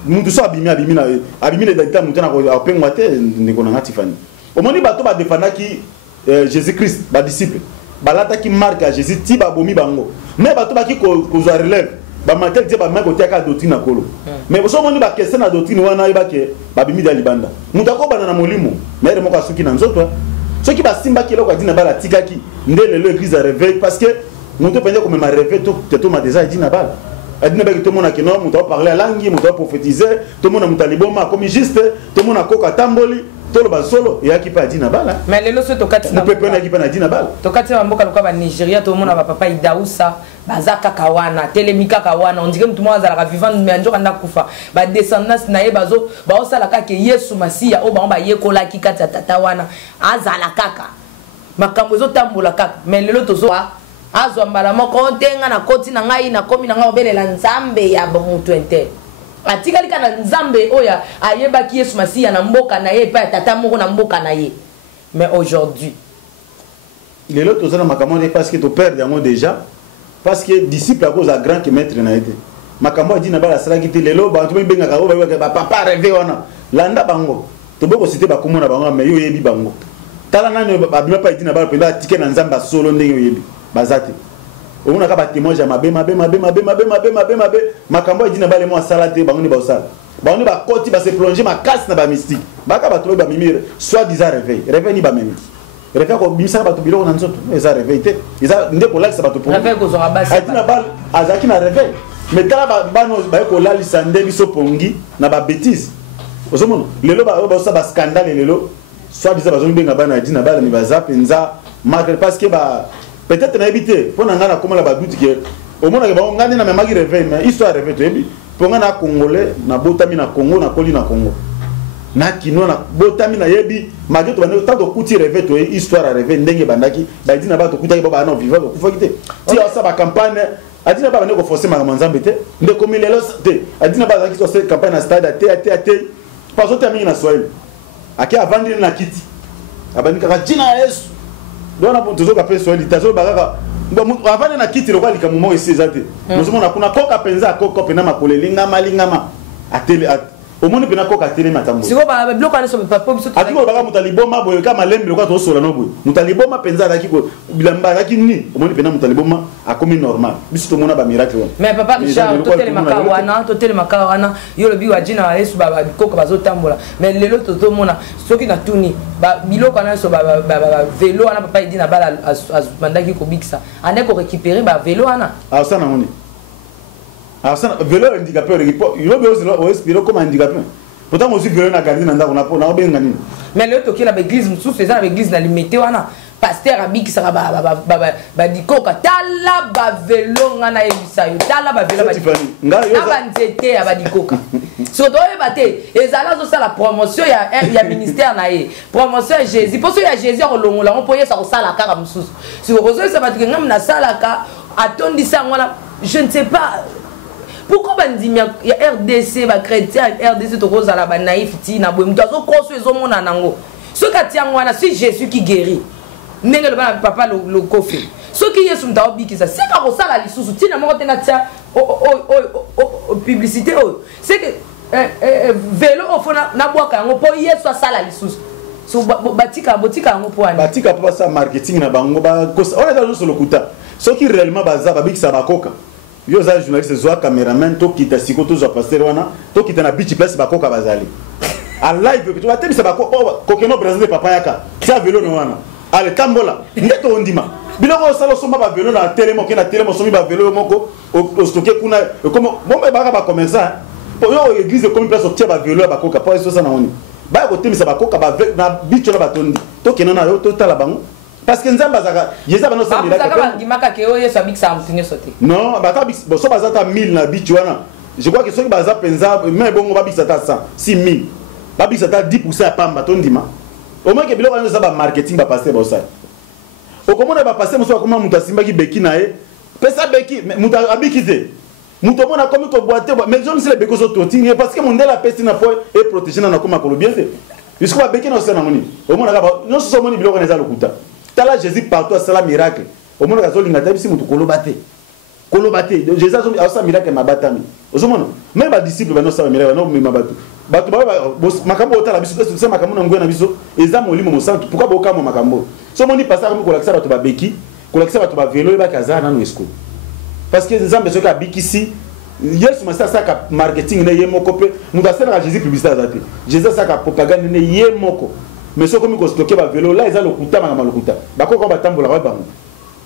mutu so abimi le data mutu na ko apengwa te ndeko na Tiffany omoni bato ba defendaki Jésus-Christ ba disciple balata ki marque à Jésus ti ba bomi bango mais bato ba ki ko zo relève ba matel ti ba mako tiaka doctrine akolo mais so moni ba question na doctrine wana iba ke ba bimi da libanda mutako bana na molimo mais remoko asuki na nzoto so ki ba simba ki loko dina bala tikaki ndele le église a réveil parce que muto penja comme ma réveil to ma déjà dina bala adina ba ki to mona ke non muto parler langue muto prophétiser to mona mutaliboma comme juste to mona koka tamboli tolo basolo ya ki pa dina bala mais lelo so to kati na pepe na ki pa na dina bala to kati na mboka loka ba Nigeria to mona ba papa idausa bazaka kawana telemika kawana on dirait mutu mwa azala ka vivant mais anjo kanda kufa ba descendance na ye bazo ba osala kaka Yesu Masia o ba yekola ki kati tata wana azala kaka makambo zo tambola kaka mais lelo to zo azwa mbala moko tenga na koti na ngai na komi na ngai obelela nzambe ya mutu ente atikali kana nzambe oya ayebaki Yesu Masiya na mboka na ye pa tata moko na mboka na ye. Mais aujourd'hui les autres sont makambo parce que tu perds yango déjà parce que disciple à cause à grand que maître na été makambo dit na bala sala kiti lelo ba tu benga ka ba papa rêver wana landa bango to boko citer ba komona bango mais yo yebi bango tala nani ba bima pa dit na bala penda ticket na nzamba solo ndenge yebi bazate omona ka ba témoignage mabe makambo dit na bala mo sala te bango ni ba osala bango ni ba koti ba se plonger ma casse na ba mystique ba ka ba to ba mimir soit disant réveil ni ba même réveil ko bimisa ba to biloko na nzoto eza réveil te eza ndeko la sa ba to pour réveil ko zo abasi atina bal azaki na réveil mais tala bano ba ko la lisande biso pongi na ba bêtise ozomona lelo ba sa ba scandale lelo soit disant bazongi benga bana atina bala mi baza penza malgré parce que ba peut-être na éviter pour na ngana comme la ba doute que au monde ba ngani na memagi réveil mais histoire réveil to ebi pour ngana congolais na botami na Congo na koli na Congo na kino na botami na yebi malgré to bande tant kuti réveil to histoire à réveil ndenge bandaki ba dina ba to kutaki ba na vivre ko fakite ti ça ba campagne adina ba ne ko forcer ma nzambe te nde komi lelo te adina ba zaki to cette campagne na stade te parce que termine na Swahili aki avandi na kiti abani kaka jina Yesu dona pour toujours kapé Swahili tazo bakaka avandi na kiti lokali kamumo esezate nous on a kuna koka penza koka pena makolelinga malingama atele au monde pena koka tele matambo siko ba bloka na so papa biso atiko baka mutaliboma boye kama lembe lokwa to sola no boye mutaliboma penza daki ko bilamba daki ni au monde pena mutaliboma akomi normal biso to mona ba miracle mais papa Richard to tele makawana yo lobi wa jina wa Yesu ba koka bazo tambola mais lelo to mona soki na tuni ba biloko na so ba vélo ana papa idina bala mandaki ko biksa ane ko récupérer ba vélo ana ah ça na moni ah ça vélo handicapé il lobi o espiro comme handicapé pourtant aussi vélo na garder na ndako na po na obenga nini mais le to ki la église musu faisant avec église na limité wana pasteur abikisa ba dikoka tala ba vélo ngana ebisa yo tala ba vélo ba na ba nzete ya ba dikoka surtout ebate ezala zo sala promotion ya ministère na ye promotion ya Jésus parce que ya Jésus olongola on poye sa ko sala kaka mususu si ko zo sa batike ngam na sala ka atondisa ngwana je ne sais pas pourquoi bandimia ya RDC ba chrétien RDC to ko sala ba naïf ti na boye mto zo koso ezomona nango ce quartier ngwana c'est Jésus qui guérit ndenge le bana papa le kofi ce qui Yesu mta obikisa c'est pas ko sala lisusu tina moko tena tia publicité c'est que vélo ofona na bwaka ngo po Yesu asala lisusu so batika ngo po ani batika papa sa marketing na bango ba on est dans le kuta ce qui réellement baza babikisa bakoka yo za journaliste zo cameraman to kita siko to zo pasteur wana to kita na beach place bakoka bazali a live que tu vas te bisa bakoka kokeno Brazil papa yaka tia vélo no wana ale tambola ndeto ondima biloko sala somba ba vélo na telemo ke na telemo somi ba vélo moko o stocker kuna comme bomba baka ba commerçant po yo église comme place o tia ba vélo ba koka po eso sana oni ba ko temisa ba koka ba na beach na batondi to kenona yo to tala bango parce que nzamba zaka yeza bano sa mira ka ngimaka ke oyo sa biksa mtinyo sote non ba ta bix bo so bazata 1000 na beach wana je crois que soki baza penza mais bongo ba biksa ta 100 6000 ba biksa ta 10% ya pamba to ndima au moins que biloko wana za ba marketing ba passer ba ça au komona ba passer muso akoma muta simba ki beki na e pesa beki muta abikite muto mona komi ko boite mais je ne sais les beko so totinga parce que mon de la peste na po et protéger na koma ko bien fait jusqu'à ba beki na so na moni au moins ka ba non so moni biloko na za lokuta tala Jésus partout à cela miracle au monde ka zo linga tabisi mutu kolobate Jésus a sa miracle mabatami ozomona même ba disciple ba no sa miracle no mabatu batu ba makambo otala biso c'est makambo na ngwena biso eza molimo mosantu pourquoi ba okamo makambo so moni pasteur ko kolakisa batu ba beki kolakisa batu ba vélo ba kaza na no esco parce que nzambe soka bikisi Yesu masa saka marketing ne yemoko pe mudasena Jésus publicité azate Jésus saka propagande ne yemoko mais ce comme ko stocker ba vélo là eza lokuta manga lokuta bakoko batambola ba bango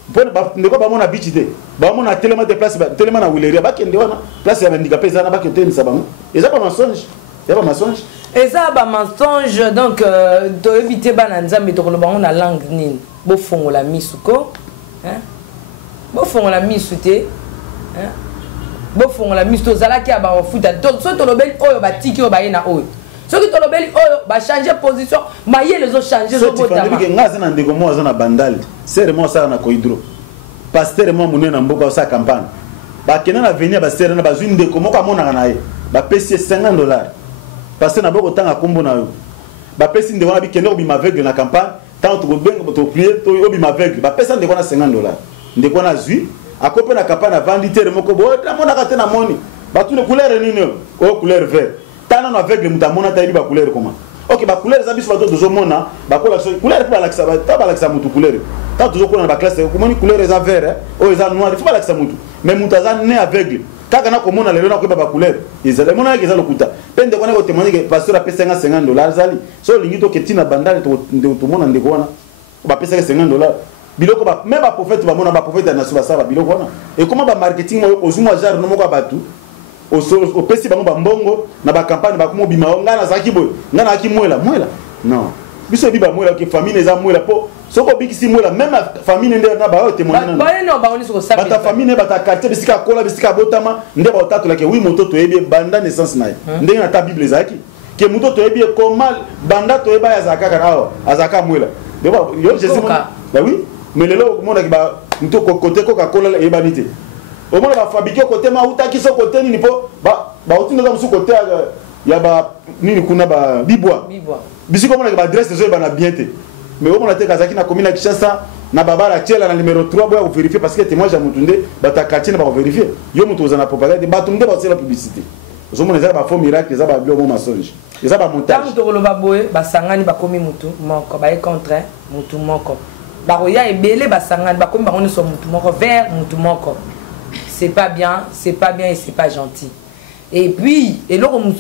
bon ba ndeko ba mona bichite ba mona tellement de place tellement na wileria ba kende wana place ya handicapé ça na ba kende ça bango eza pas mensonge eza ba mensonge donc to éviter bana nzambe to ko bango na langue nini bo fongola misuko hein bo fongola misute hein bo fongola misto zalaki aba ofuta to so to lobeli oyo batiki oyo ba yena oyo ceux qui ont obéi ba changer position maye les autres changer zo botama que ngaza na ndeko mo azana bandal serment ça na koidro pasteur moi monene na mboka sa campagne ba kena na venir ba pasteur na bazwi ndeko moko amona na ye ba pesi $50 pasteur na boko tanga kombo na yo ba pesi ndeko na bikende obima aveugle na campagne tant to bengo to prier to obima aveugle ba pesa ndeko na $50 ndeko na zwi akope na campagne vandi tere moko bo amona ka te na moni ba tune couleur nini o couleur vert tana na aveugle mutamona ta ba couleur comment. Ok, ba couleur za biso bato tozomona ba couleur pour laksa ba laksa mutu couleur tant tozokona na ba classe comment ni couleur za vert o eza noir il faut ba laksa mutu mais mutu za né aveugle kaka na komona lelo na ko ba couleur ezala mona ke za lokuta pende kona ko témoigner que pasteur a pesa $50 zali so lingi to ketina bandale to mona ndeko wana ba pesa $50 biloko ba même ba prophète ba mona ba prophète na suba saba biloko wana et comment ba marketing mo ozuma genre no moko batu au pesi bango bambongo na ba campagne ba komo bima ngana zaki boy ngana aki mwela non biso biba mwela ke famille eza mwela po soko bikisi mwela même famille ndé na ba témoigner na ba oni soko sabi ba ta famille ba ta quartier bisika kola bisika botama ndé ba otatu la ke oui moto to yebi banda naissance na ndé na ta bible zaki ke moto to yebi comment banda to yeba ya zakaka na azaka mwela deba yo jésus ba oui mais lelo mona ki ba moto côté Coca-Cola yeba nité au moins va fabriquer côté mauta qui sont côté ni po ba otinga za musu côté ya ba nini kuna ba bibwa bisiko mona ba adresse zo ba na bienté mais au moins te kazaki na commune Kinshasa na babara tiela na numéro 3 boya vérifier parce que témoin ja mutunde ba ta quartier na ba vérifier yo mutu za na propagande ba tumde ba la publicité zo mona za ba faux miracle za ba bio mo mensonge za ba montage tamu to loba boye ba sangani ba komi mutu moko ba e contre mutu moko ba roya ebele ba sangani ba komi ba ngoni so mutu moko vers mutu moko. C'est pas bien et c'est pas gentil. Et puis, et là, on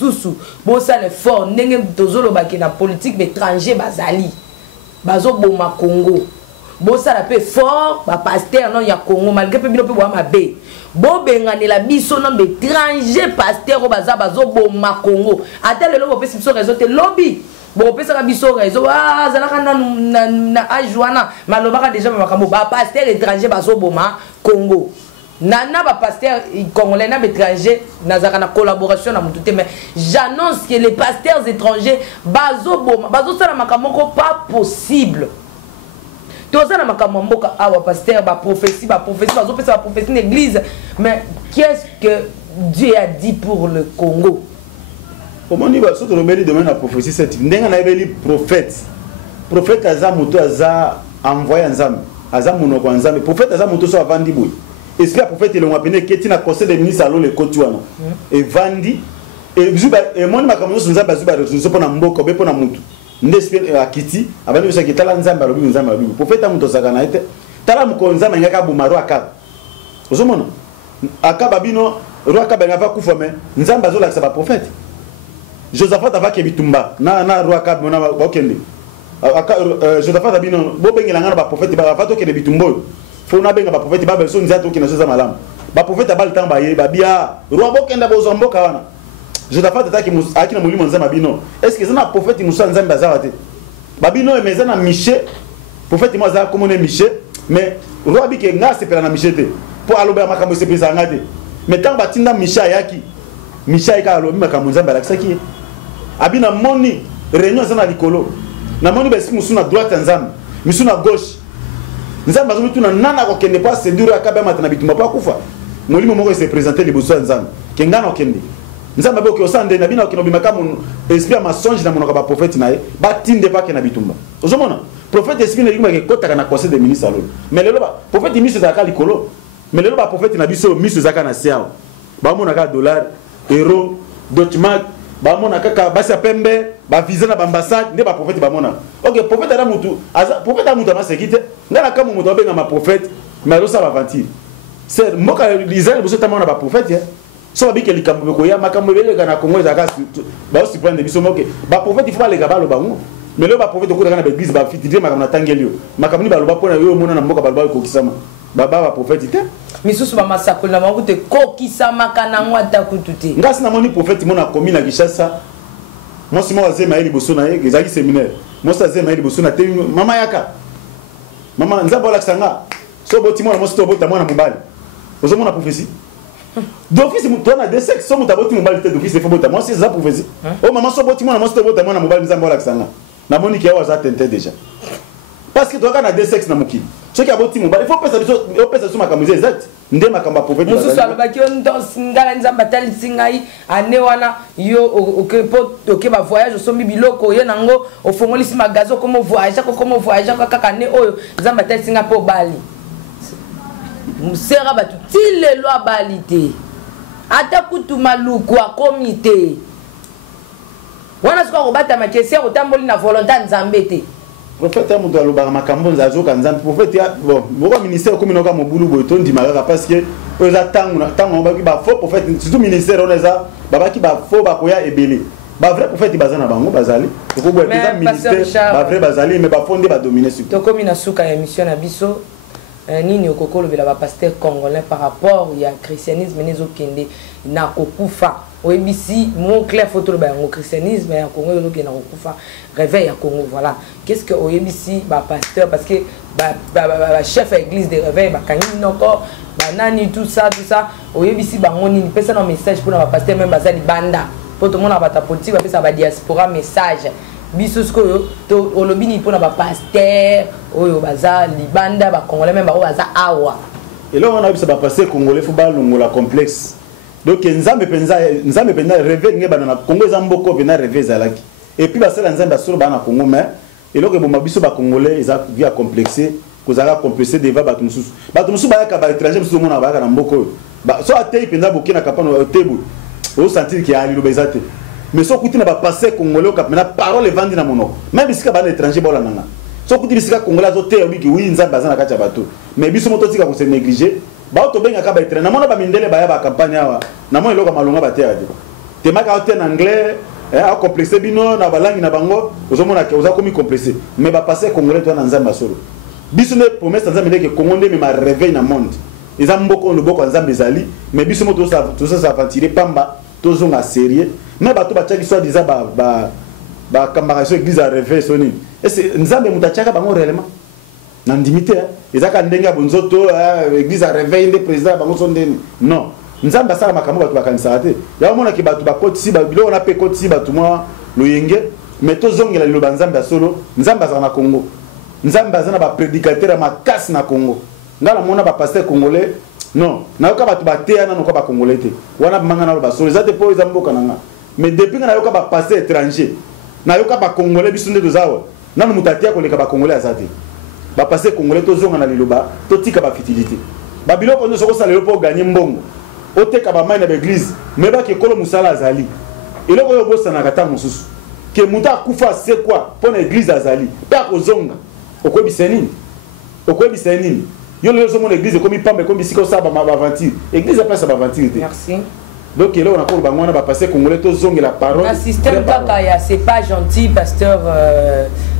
bon ça le fort, n'engé tozolo baki na politique étranger bazali, bazo boma Congo. Bon ça la paix fort, ba pasteur non ya Congo malgré pe bino pe wa mabe. Bon bengane la biso non étranger pasteur bazo boma Congo. Ata le lobo pe si biso réseau te lobby. Bon pe ça biso réseau ah zalaka na ajuana malobaka déjà makambo ba pasteur étranger bazo boma Congo. Nana ba pasteur congolais na étranger nazaka na collaboration na mututé mais j'annonce que les pasteurs étrangers bazo sala makamoko pas possible. Toza na makambo ka awa pasteur ba prophétie bazo pesa ba prophétie l'église mais qu'est-ce que Dieu a dit pour le Congo? Comment ni ba soto robeli demain la prophétie cette ndenga na ebeli prophète aza muto aza envoyé nzambe aza munoko nzambe prophète aza muto so avandi boy. Est-ce que le prophète est appelé qui est dans le conseil des ministres à l'eau, le Kotuana et Vandi et moi, ma caméra, nous avons besoin de Mboko, de Namutu. Nous espérons à Kiti, avant de dire que Tala Nzamba, le prophète a monté Sagana, Tala Mukonza, Mangaka Boumaro Akab. Vous savez, Akab Abino, Roi Kabenava Koufame, Nzamba Zola, c'est pas prophète. Josaphat Ava Kebitumba, na Roi Kab, Mona Bokende. Josaphat Abino, Bobenganga, prophète, il va faire que les Bitumbo. Faut na benga ba prophète ba beso nzato ki na soza malamu ba prophète ba le temps ba ye ba bia roi bokenda bozombo kawana je da fata taki aki na mulimo nzamba bino est-ce que zana prophète musa nzamba zawate ba bino emezana miché prophète mo za comme ne miché mais roi bi ke nga sepela na miché te po aloba makambo sepela ngate mais tant ba tinda miché yaki miché ka alobi makambo nzamba la kisaki abina moni réunion zana likolo na moni ba simu na droite nzamba misu na gauche nzamba zo tuna nana ko kende pas séduire akabe matana bitumba pa kufa molimo moko se présenter les besoins nzamba kengana okende nzamba be ko sande na bina ko bima kamu esprit mensonge na monaka ba prophète nae ba tinde pa ke na bitumba ozomona prophète esprit na yuma ke kota na conseil des ministres allo mais lelo ba prophète ministre za ka likolo mais lelo ba prophète na biso ministre za ka na siao ba mona ka dollar euro document ba mona kaka basa pembe ba visa na ambassade ne ba prophète ba mona OK prophète ala mutu aza prophète ala mutu ma sekite ngana kama mutu obenga ma prophète mais alo sa ba aventure c'est moka Israël boso tamona ba prophète so ba bikeli kambo ko ya makambo bele kana Congo za ka ba aussi prendre biso moke ba prophète il faut aller gaba lo bango mais le ba prophète ko kana ba église ba fitidie makambo na tangelio makambo ni ba lo ba pona yo mona na mboka ba ba ko kisama ba prophète te misusu ba masako na bango te ko kisama kana ngwata kututi ngasi na moni prophète mona komi na Kinshasa moi si moi azema eli boso na ye ezaki séminaire moi ça azema eli boso na te mama yaka mama nzabo la sanga so boti mona mo sto bota mona mobali ozo mona prophétie d'office mu tona de sexe so muta boti mobali te d'office faut bota moi c'est ça prophétie oh maman so boti mona mo sto bota mona mobali nzabo la sanga na moni ki awa za tente déjà parce que toi kana de sexe na muki soki aboti mobali faut pesa biso makambo exact nde makambo ya prophète mosusu alobaki yo ngala nzambe atalisi ngai ane wana yo oke bavoyage osombi biloko oye nango ofongolisi magazi okoma voyage kaka ane oyo nzambe atalisi ngai mpe obali mosera bato ti lelo abali te ata kutu maluku akomi te wana soki akobatamaki esi akotamboli na volonté ya nzambe te prophète ya moto alobaka makambo nzazoka nzambe prophète ya bon boko ministère komi noka mobulu boye tondima kaka parce que oyo eza ntango babaki bafaux prophète surtout ministère wana eza babaki bafaux bakoya ebele bavrai prophète baza na bango bazali okoboya eza ministère bavrai bazali mais bafaux nde badomine sur tokomi na suka ya émission na biso nini okoko lobela bapasteur congolais par rapport ya christianisme nezokende na kokufa oyebisi mot clair photo loba yango christianisme ya Congo ezokende na kokufa réveil ya Congo voilà qu'est-ce que oyebisi bapasteur parce que chef ya église de réveil bakangi noko banani tout ça oyebisi bango nini pesa na message pour na bapasteur même bazali banda po to mona bata politique bapesa ba diaspora message biso skoyo to olobini pona ba pasteur oyo baza libanda ba congolais même ba baza awa et là on a bisa ba pasteur congolais faut ba longola complexe donc nzambe penza rêver nge bana na Congo zamboko vena rêver zalaki et puis basala nzambe asolo bana Congo mais et là que bon biso ba congolais eza via complexé kozala complexé devant batu mususu ba ka ba étranger mususu mona ba ka na mboko ba so atei penza bokina kapano tebu au sentir qu'il y a ali lobezate mais so kuti na ba passer congolais ka mena parole vandi na monoko même bisika ba étranger bola nanga so kuti bisika congolais zo te obiki oui nzambe bazana kati ya bato mais biso moto tika ko se négliger ba to benga ka ba étranger na mona ba mindele ba ya ba campagne awa na mona loka malonga ba te ade te maka te en anglais a complexé bino na balangi na bango ozomona ke oza komi complexé mais ba passer congolais to na nzambe solo biso ne promesse nzambe ne ke Congo nde me réveil na monde eza mboko le boko nzambe zali mais biso moto ça aventurer pamba tozonga sérieux mais bato bachaki soit disant ba camarade église à réveil soni et c'est nzambe mutachaka bango réellement na ndimité ezaka ndenga bonzoto église à réveil ndé président bango sondeni non nzambe sala makambo bato bakanisa te ya mona ki bato bakotisi ba bilo na pe kotisi bato mwa loyenge mais tozongela liloba nzambe solo nzambe azana na Congo nzambe azana ba prédicateur makasi na Congo ngala mona ba pasteur congolais non na yoka bato bateya na noka ba congolais te wana manga na ba solo ezate po ezamboka nanga mais depuis na yoka ba pasteur étranger na yoka ba congolais bisunde dozawa nanu mutatia ko leka ba congolais azate ba pasteur congolais tozonga na liloba totika ba fitilité ba biloko nzo ko sala po gagner mbongo oteka ba mai na église mais ba ke kolo musala azali eloko yo bosa na kata mususu ke muta kufa c'est quoi pour l'église azali pa kozonga okobisa nini yo le zo mon église comme pambe comme bisiko ça ba aventure église a place ba aventure. Merci. Donc là on a pour bangwana ba passer congolais to zonga la parole. Un système kaka c'est pas gentil pasteur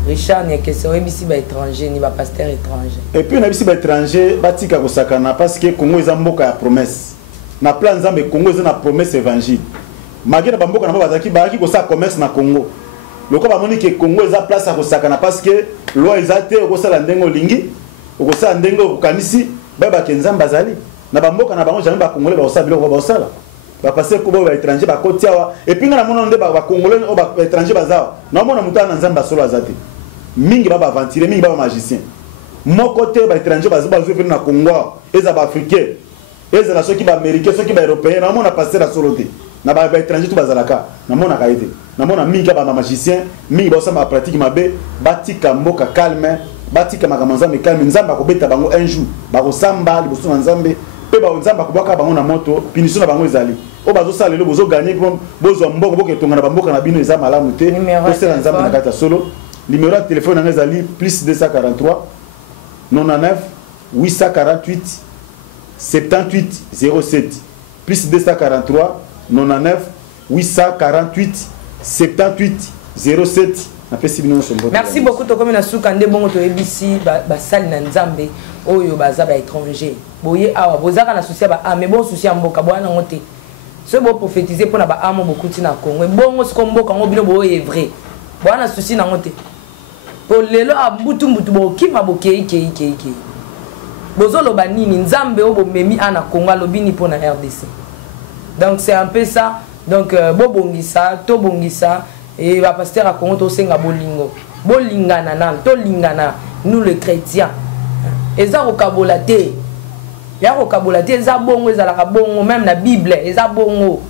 Richard ni que c'est ici ba étranger ni ba pasteur étranger. Et puis on a ici ba étranger batika ko sakana parce que Congo ezamboka ya promesse. Na plan nzambe Congo eza na promesse évangile. Magena bamboka na bazaki ba ko sa commerce na Congo. Loko ba moni que Congo eza place à ko sakana parce que loi ezate ko sala ndengo lingi. Okosa ndengo kanisi baba kenzamba zali na bamboka na bango jamais ba congolais ba osabilo ba osala ba passer ko ba étranger ba kotiawa et puis na mona nde ba congolais o ba étranger bazawa na mona mutana nzamba solo azate mingi ba aventurer mingi ba magicien moko te ba étranger ba venir na Congo eza ba africain eza na soki ba américain soki ba européen na mona passer la solo te na ba étranger tout bazalaka na mona kaite na mona mingi ba magicien mingi ba osama pratique mabe batika mboka calme batika makamanza me calme nzamba ko beta bango un jour ba ko samba liboso na nzambe pe ba nzamba ko baka bango na moto punition na bango ezali o bazo sala le bozo gagner bozo mbongo boke tonga na bamboka na bino eza malamu te ko sala nzamba na kata solo numéro de téléphone na ezali plus 243 99 848 78 07 plus 243 99 848 78 07. Merci beaucoup Tokomi na suka nde bongo to ebisi ba sali na nzambe oyo baza ba étranger boye awa bozaka na souci ba mais bon souci mboka bwana ngote ce bo prophétiser pour na ba amo bokuti na Congo bongo siko mboka ngo bino boye est vrai bwana souci na ngote po lelo abutu mbutu bokima bokei bozolo ba nini nzambe obo memi ana Congo lobini pour na RDC donc c'est un peu ça donc bobongisa to bongisa et va pasteur à Congo to senga bolingo bolingana nan to lingana nous les chrétiens eza kokabola te ya kokabola te eza bongo ezalaka bongo même na Bible eza bongo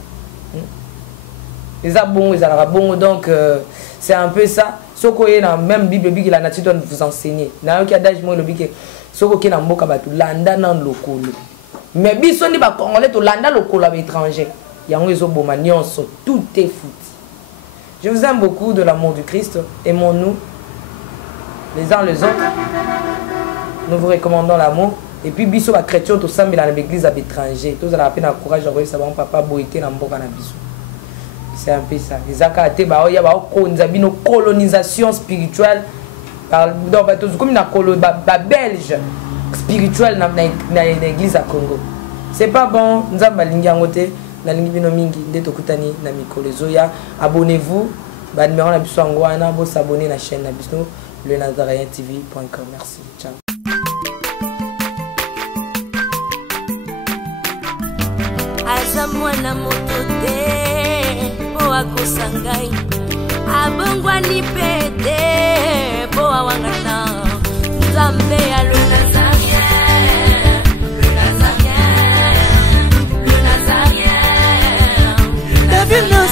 ezalaka bongo donc c'est un peu ça soko ye na même Bible biki la nature doit vous enseigner na yo ki adage mo lobi ke soko ki na mboka batu landa na lokolo mais biso ndi ba congolais to landa lokolo ba étranger yango ezoboma nyonso tout est foutu. Je vous aime beaucoup de l'amour du Christ, aimons-nous les uns les autres, nous vous recommandons l'amour. Et puis biso ba chrétien to sambela na l'église à l'étranger tous la peine encourage à ça bon papa boité na mboka na biso. C'est un peu ça. Les akate ba oya ba konzabino colonisation spirituelle par donc ba tous comme na ba belge spirituel na l'église à Congo. C'est pas bon, nzamba lingi ngote na lingi bino mingi ndeto kutani na mikolo zoya. Abonnez-vous, ba numéro na biso ngwana bo s'abonner na chaîne na biso le nazarientv.com. Merci. Ciao. Aza mwana moto te po akosangai abongwani pete po awangana nzambe ya le nazarien le nazarien le nazarien la ville